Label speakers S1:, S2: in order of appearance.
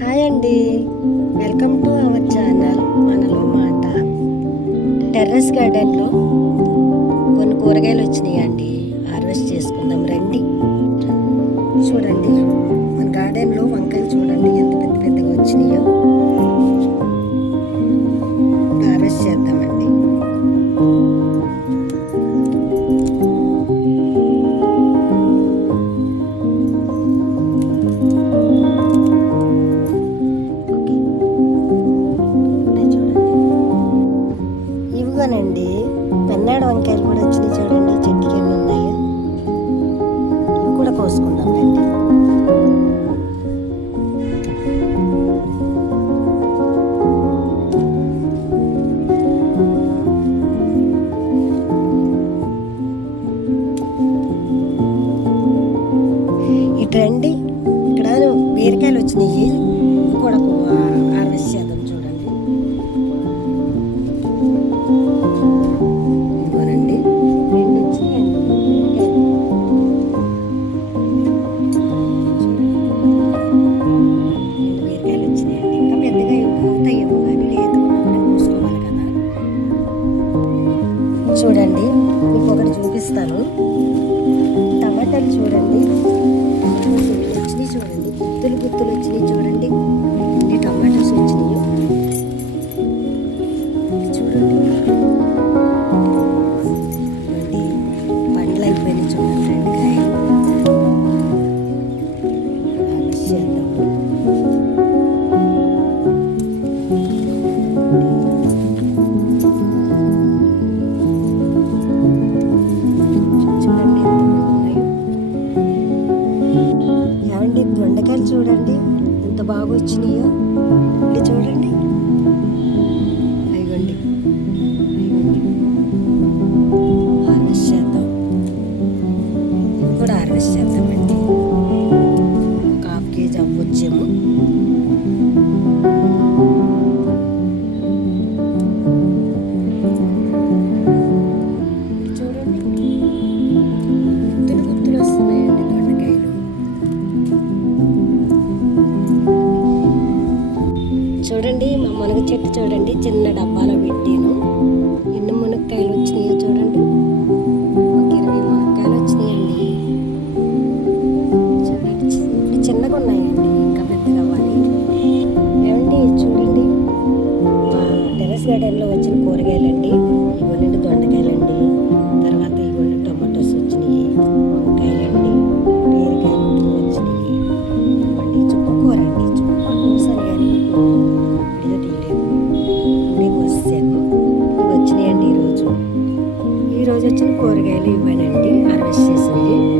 S1: Hi అండి. Welcome to our channel మనలో మాట. టెర్రస్ గార్డెన్లో కొన్ని కూరగాయలు వచ్చినాయి అండి హార్వెస్ట్ చేసుకుందాం రండి. చూడండి మన గార్డెన్లో ఇక్కడ బీరకాయలు వచ్చినాయి. కూడా హార్వెస్ట్ చేద్దాం చూడండి. ఇదిగోనండి. రెండు వచ్చినాయండి బీరకాయలు. వచ్చినాయండి. ఇంకా పెద్దగా అవుతాయేమో కానీ లేదు చూసుకోవాలి కదా. చూడండి మీకు ఒకటి చూపిస్తాను. టమాటాలు చూడండి. చూడండి. గుత్తులు గుత్తులు వచ్చినాయి చూడండి. ఎన్ని టమాటాస్ వచ్చినాయో. చూడండి. చూడండి పండ్లు అయిపోయినాయి చూడండి రెండు కాయలు బాగా వచ్చినాయో చూడండి మా మునగ చెట్టు చూడండి చిన్న డబ్బాలో పెట్టాను. ఎన్ని మునక్కాయలు వచ్చినాయో చూడండి. ఒక ఇరవై మునక్కాయలు వచ్చినాయండి. చూడండి ఇప్పుడు చిన్నగా ఉన్నాయండి ఇంకా పెద్దగా అవ్వాలి ఏమండి చూడండి మా టెరెస్ గార్డెన్లో వచ్చిన కూరగాయలండి. ఈరోజు వచ్చిన కూరగాయలు ఇవ్వనండి హార్వెస్ట్ చేసినవి